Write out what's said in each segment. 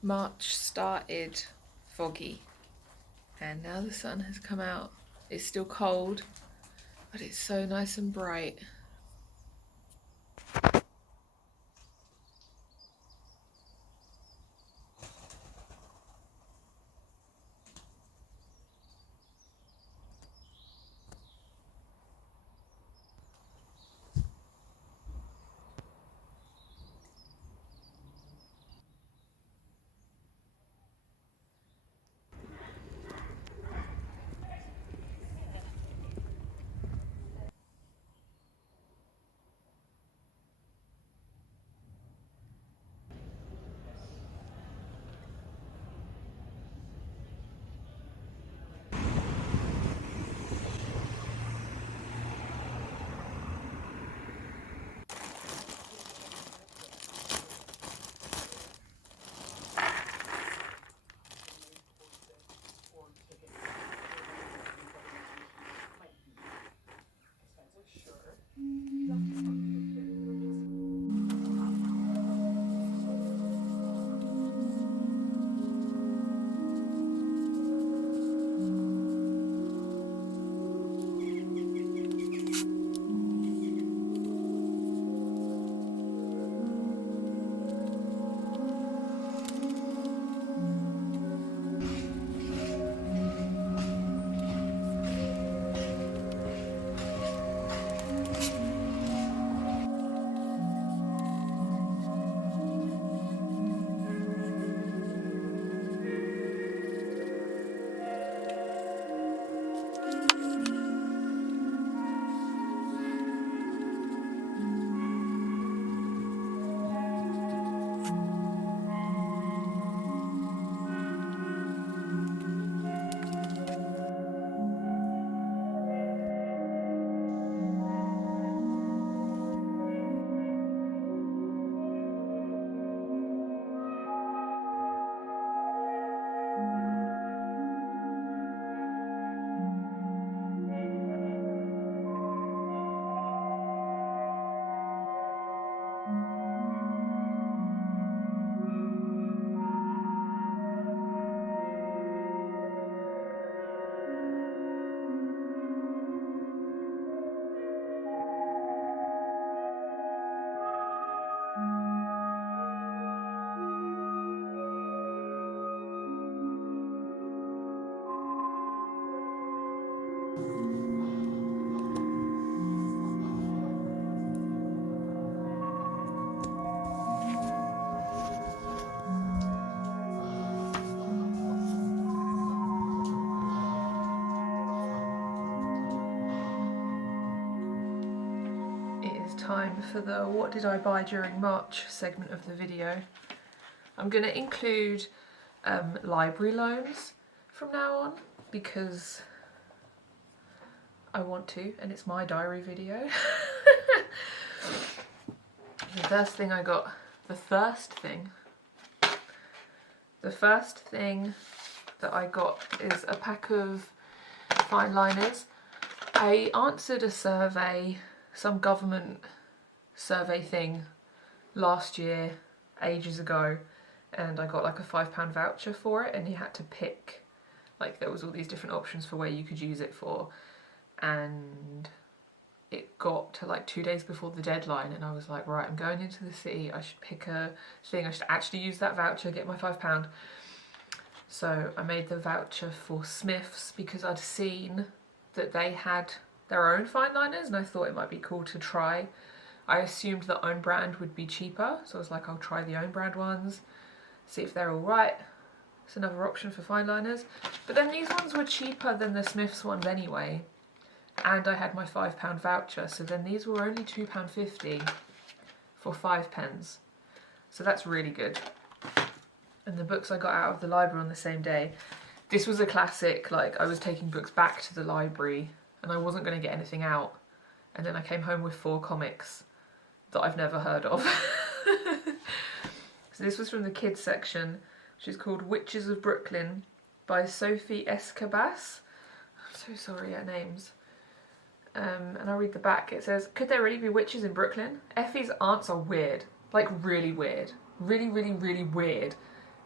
March started foggy and now the sun has come out. It's still cold, but it's so nice and bright. Time for the what did I buy during March segment of the video. I'm going to include library loans from now on because I want to, and it's my diary video. The first thing that I got is a pack of fine liners. I answered a survey, some government survey thing last year, ages ago, and I got like a £5 voucher for it, and you had to pick, like there was all these different options for where you could use it for, and it got to like 2 days before the deadline and I was like, right, I'm going into the city, I should pick a thing, I should actually use that voucher, get my £5. So I made the voucher for Smiths because I'd seen that they had their own fine liners and I thought it might be cool to try. I assumed the own brand would be cheaper, so I was like, I'll try the own brand ones, see if they're alright. It's another option for fine liners. But then these ones were cheaper than the Smiths ones anyway, and I had my £5 voucher, so then these were only £2.50 for 5 pence. So that's really good. And the books I got out of the library on the same day. This was a classic, like I was taking books back to the library and I wasn't going to get anything out, and then I came home with 4 comics that I've never heard of. So this was from the kids section, which is called Witches of Brooklyn by Sophie Escabas. I'm so sorry at names. And I'll read the back. It says, could there really be witches in Brooklyn? Effie's aunts are weird, like really weird. Really, really, really weird.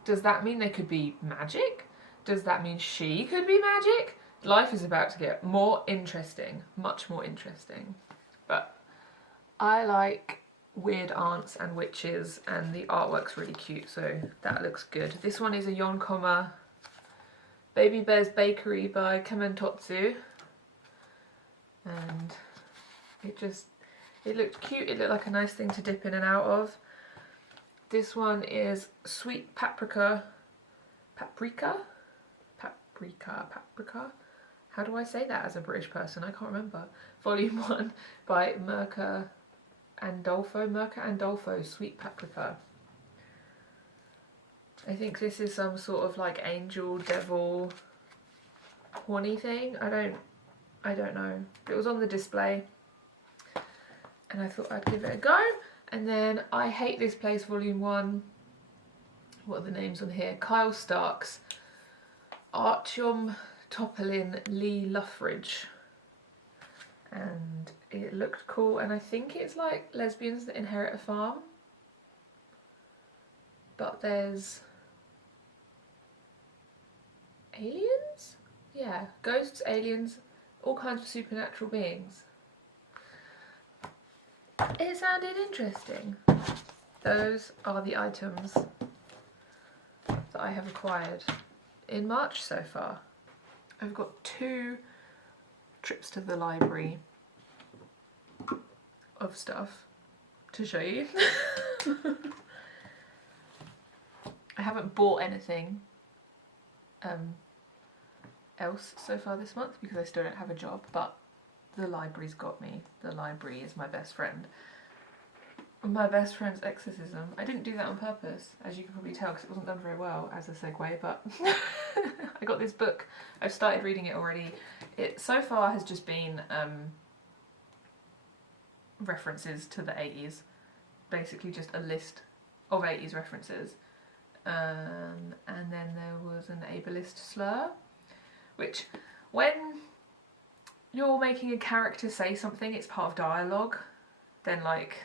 Does that mean they could be magic? Does that mean she could be magic? Life is about to get more interesting, much more interesting. But I like weird aunts and witches, and the artwork's really cute, so that looks good. This one is a Yonkoma Baby Bear's Bakery by Kementotsu, and it looked cute. It looked like a nice thing to dip in and out of. This one is Sweet Paprika. How do I say that as a British person? I can't remember. Volume 1 by Mirka Andolfo, Sweet Paprika. I think this is some sort of like angel, devil, horny thing. I don't know. It was on the display and I thought I'd give it a go. And then I Hate This Place Volume 1. What are the names on here? Kyle Starks, Artyom Topolin, Lee Luffridge. And it looked cool, and I think it's like lesbians that inherit a farm. But there's aliens? Yeah, ghosts, aliens, all kinds of supernatural beings. It sounded interesting. Those are the items that I have acquired in March so far. I've got 2 trips to the library of stuff to show you. I haven't bought anything else so far this month because I still don't have a job, but the library's got me. The library is my best friend. My best friend's exorcism. I didn't do that on purpose, as you can probably tell, because it wasn't done very well as a segue, but I got this book. I've started reading it already. It so far has just been references to the 80s. Basically just a list of 80s references. And then there was an ableist slur, which when you're making a character say something, it's part of dialogue, then like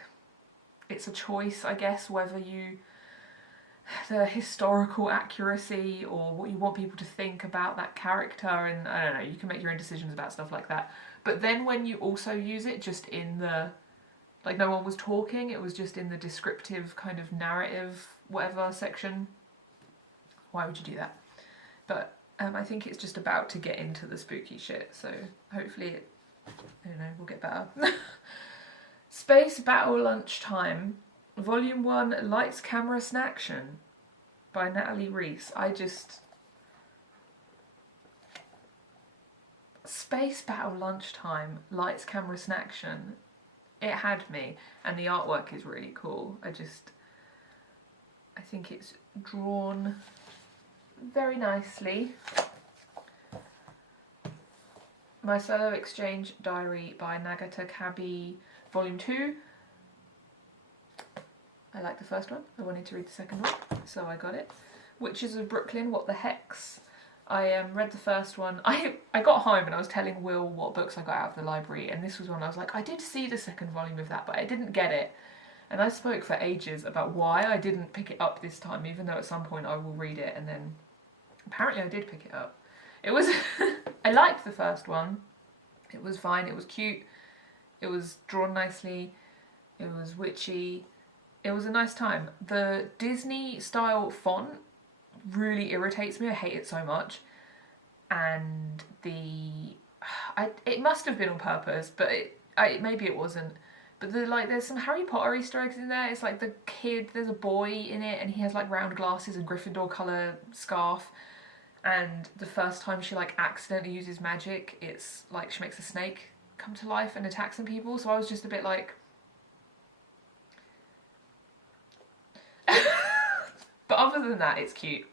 it's a choice, I guess, whether the historical accuracy or what you want people to think about that character, and I don't know, you can make your own decisions about stuff like that. But then when you also use it just in the, like no one was talking, it was just in the descriptive kind of narrative whatever section, why would you do that? But I think it's just about to get into the spooky shit, so hopefully it, I don't know, will get better. Space Battle Lunchtime, Volume 1, Lights, Camera, Snaction by Natalie Reese. Space Battle Lunchtime, Lights, Camera, Snaction. It had me, and the artwork is really cool. I think it's drawn very nicely. My Solo Exchange Diary by Nagata Kabi, Volume 2. I like the first one. I wanted to read the second one, so I got it. Witches of Brooklyn, What the Hex. I read the first one. I got home and I was telling Will what books I got out of the library, and this was one I was like, I did see the second volume of that, but I didn't get it. And I spoke for ages about why I didn't pick it up this time, even though at some point I will read it, and then apparently I did pick it up. It was I liked the first one. It was fine, it was cute, it was drawn nicely, it was witchy, it was a nice time. The Disney style font really irritates me, I hate it so much. And it must have been on purpose, but maybe it wasn't. But there's some Harry Potter Easter eggs in there. It's like the kid, there's a boy in it, and he has like round glasses and Gryffindor colour scarf. And the first time she like accidentally uses magic, it's like she makes a snake come to life and attack some people. So I was just a bit like... But other than that, it's cute.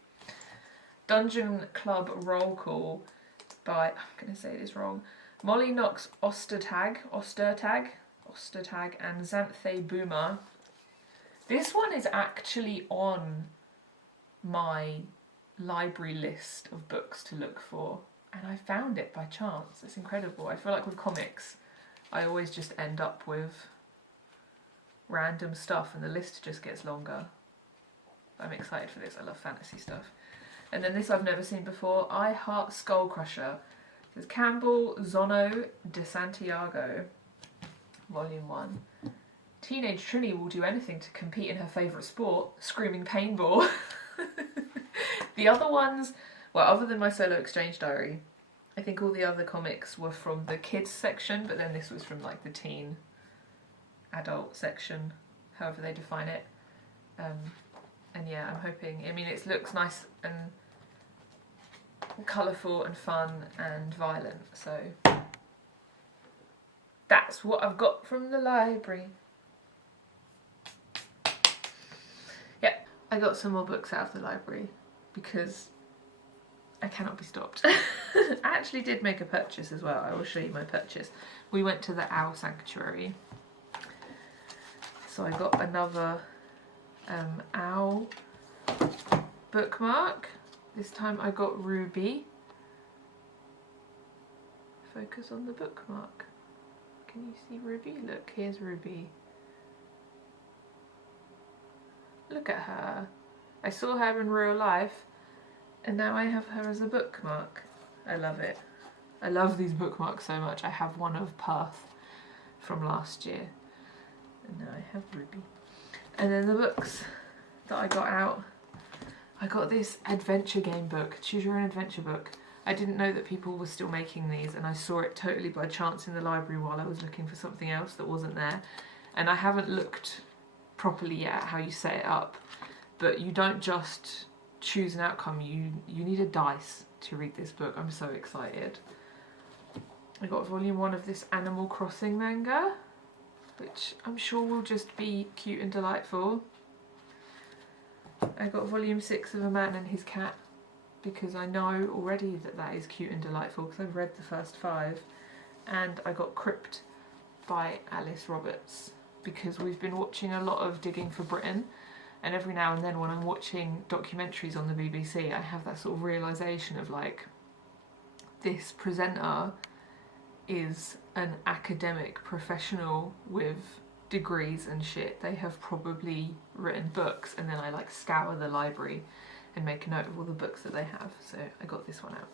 Dungeon Club Roll Call by, I'm going to say this wrong, Molly Knox Ostertag, and Xanthe Boomer. This one is actually on my library list of books to look for, and I found it by chance. It's incredible. I feel like with comics I always just end up with random stuff and the list just gets longer. I'm excited for this. I love fantasy stuff. And then this I've never seen before. I Heart Skull Crusher. This is Campbell Zono de Santiago, Volume 1. Teenage Trini will do anything to compete in her favourite sport, screaming paintball. The other ones, well, other than my Solo Exchange Diary, I think all the other comics were from the kids section, but then this was from like the teen, adult section, however they define it. And yeah, I'm hoping, I mean, it looks nice and colourful and fun and violent, so that's what I've got from the library. Yeah, I got some more books out of the library because I cannot be stopped. I actually did make a purchase as well. I will show you my purchase. We went to the Owl Sanctuary, so I got another Owl bookmark. This time I got Ruby. Focus on the bookmark. Can you see Ruby? Look, here's Ruby. Look at her. I saw her in real life and now I have her as a bookmark. I love it. I love these bookmarks so much. I have one of Perth from last year and now I have Ruby. And then the books that I got out. I got this adventure game book, choose your own adventure book. I didn't know that people were still making these and I saw it totally by chance in the library while I was looking for something else that wasn't there. And I haven't looked properly yet at how you set it up, but you don't just choose an outcome, you need a dice to read this book. I'm so excited. I got volume 1 of this Animal Crossing manga, which I'm sure will just be cute and delightful. I got volume 6 of A Man and His Cat because I know already that that is cute and delightful because I've read the first 5. And I got Crypt by Alice Roberts because we've been watching a lot of Digging for Britain, and every now and then when I'm watching documentaries on the BBC I have that sort of realisation of like, this presenter is an academic professional with degrees and shit. They have probably written books, and then I like scour the library and make a note of all the books that they have. So I got this one out.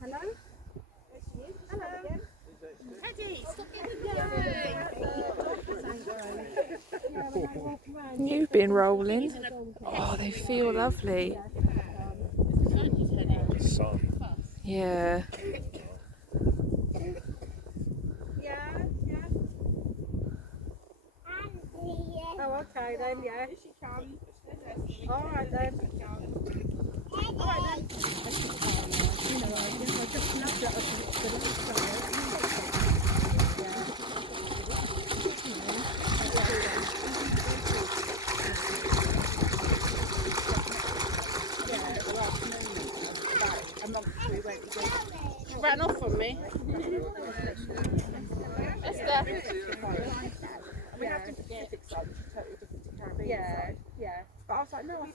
Hello? Hello? Teddy, stop getting the You've been rolling. Oh, they feel lovely. Yeah. Yeah, yeah. Oh, okay then, yeah. Here she comes. All right then. All right then. You know, I just loved it. She ran off on me. Esther. We have to Pacific side, which is totally different to Caribbean. Yeah, yeah. But I was like, no, I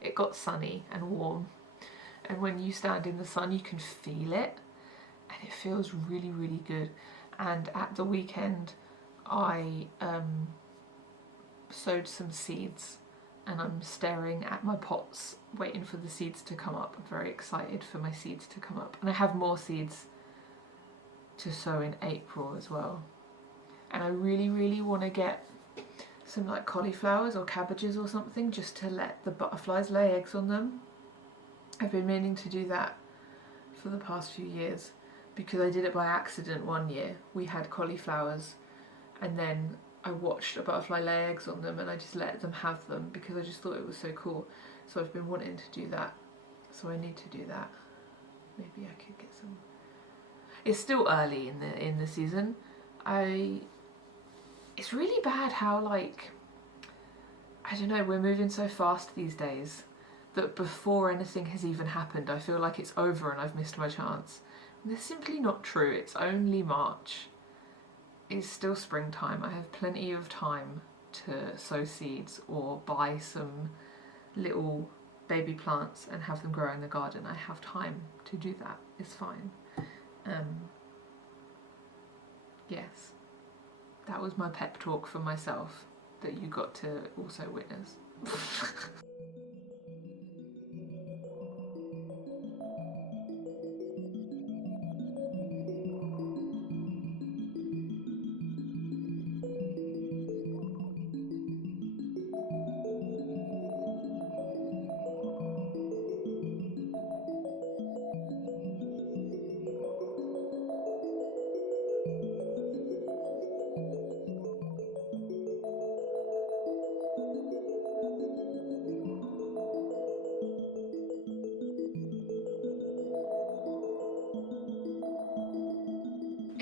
It got sunny and warm, and when you stand in the sun you can feel it, and it feels really, really good. And at the weekend I sowed some seeds, and I'm staring at my pots waiting for the seeds to come up. I'm very excited for my seeds to come up, and I have more seeds to sow in April as well. And I really, really want to get some like cauliflowers or cabbages or something, just to let the butterflies lay eggs on them. I've been meaning to do that for the past few years, because I did it by accident one year. We had cauliflowers and then I watched a butterfly lay eggs on them and I just let them have them because I just thought it was so cool. So I've been wanting to do that, so I need to do that. Maybe I could get some. It's still early in the season. It's really bad how, like, I don't know, we're moving so fast these days that before anything has even happened I feel like it's over and I've missed my chance. And that's simply not true. It's only March. It's still springtime. I have plenty of time to sow seeds or buy some little baby plants and have them grow in the garden. I have time to do that. It's fine. Yes, that was my pep talk for myself that you got to also witness.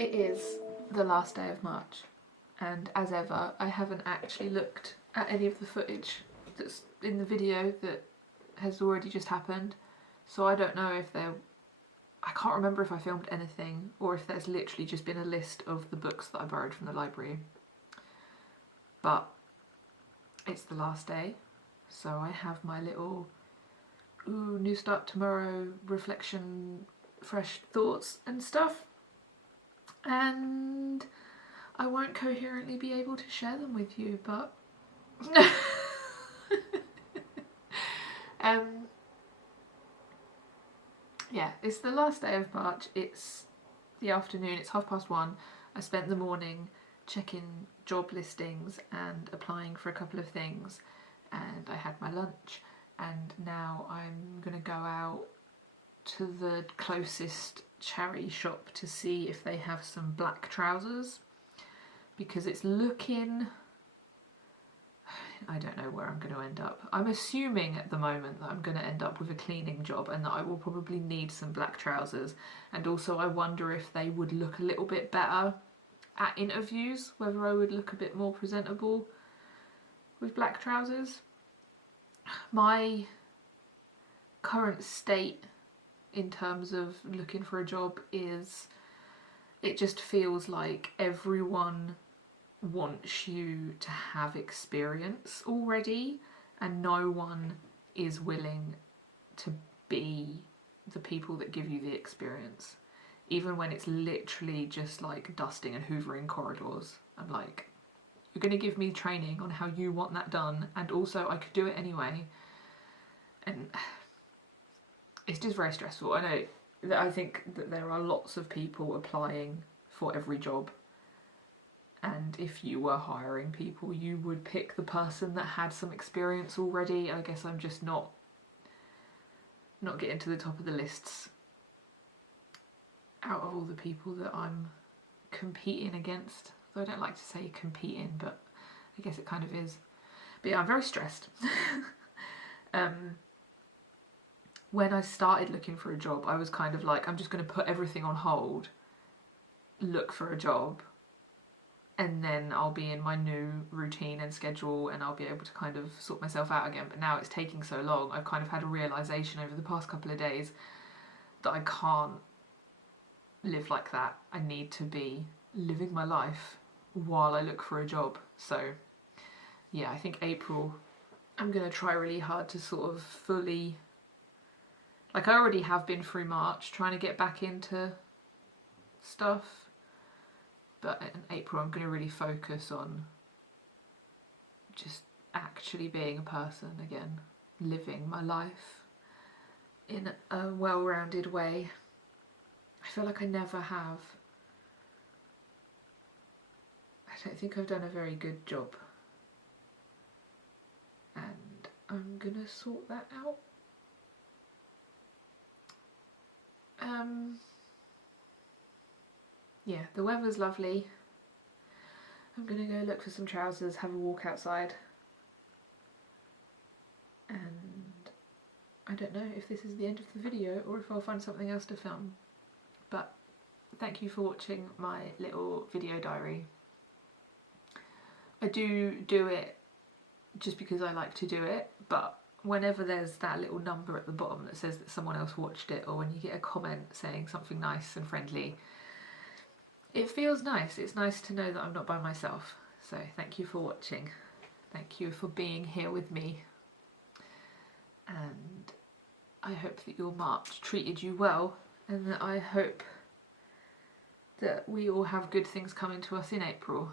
It is the last day of March, and as ever, I haven't actually looked at any of the footage that's in the video that has already just happened, so I don't know if I can't remember if I filmed anything or if there's literally just been a list of the books that I borrowed from the library. But it's the last day, so I have my little new start tomorrow reflection, fresh thoughts and stuff, and I won't coherently be able to share them with you, but yeah, it's the last day of March, it's the afternoon, it's 1:30. I spent the morning checking job listings and applying for a couple of things, and I had my lunch, and now I'm gonna go out to the closest charity shop to see if they have some black trousers, because it's looking, I don't know where I'm going to end up. I'm assuming at the moment that I'm going to end up with a cleaning job and that I will probably need some black trousers, and also I wonder if they would look a little bit better at interviews, whether I would look a bit more presentable with black trousers. My current state in terms of looking for a job is, it just feels like everyone wants you to have experience already, and no one is willing to be the people that give you the experience, even when it's literally just like dusting and hoovering corridors. I'm like, you're going to give me training on how you want that done, and also I could do it anyway, and it's just very stressful. I know that I think that there are lots of people applying for every job, and if you were hiring people, you would pick the person that had some experience already. I guess I'm just not getting to the top of the lists out of all the people that I'm competing against. Though I don't like to say competing, but I guess it kind of is. But yeah, I'm very stressed. When I started looking for a job, I was kind of like, I'm just going to put everything on hold, look for a job, and then I'll be in my new routine and schedule, and I'll be able to kind of sort myself out again. But now it's taking so long, I've kind of had a realisation over the past couple of days that I can't live like that. I need to be living my life while I look for a job. So yeah, I think April, I'm going to try really hard to sort of fully, like I already have been through March trying to get back into stuff, but in April I'm going to really focus on just actually being a person again, living my life in a well-rounded way. I feel like I never have. I don't think I've done a very good job, and I'm gonna sort that out. Yeah, the weather's lovely. I'm gonna go look for some trousers, have a walk outside, and I don't know if this is the end of the video or if I'll find something else to film, but thank you for watching my little video diary. I do it just because I like to do it, but whenever there's that little number at the bottom that says that someone else watched it, or when you get a comment saying something nice and friendly, it feels nice. It's nice to know that I'm not by myself. So thank you for watching. Thank you for being here with me. And I hope that your March treated you well, and that I hope that we all have good things coming to us in April.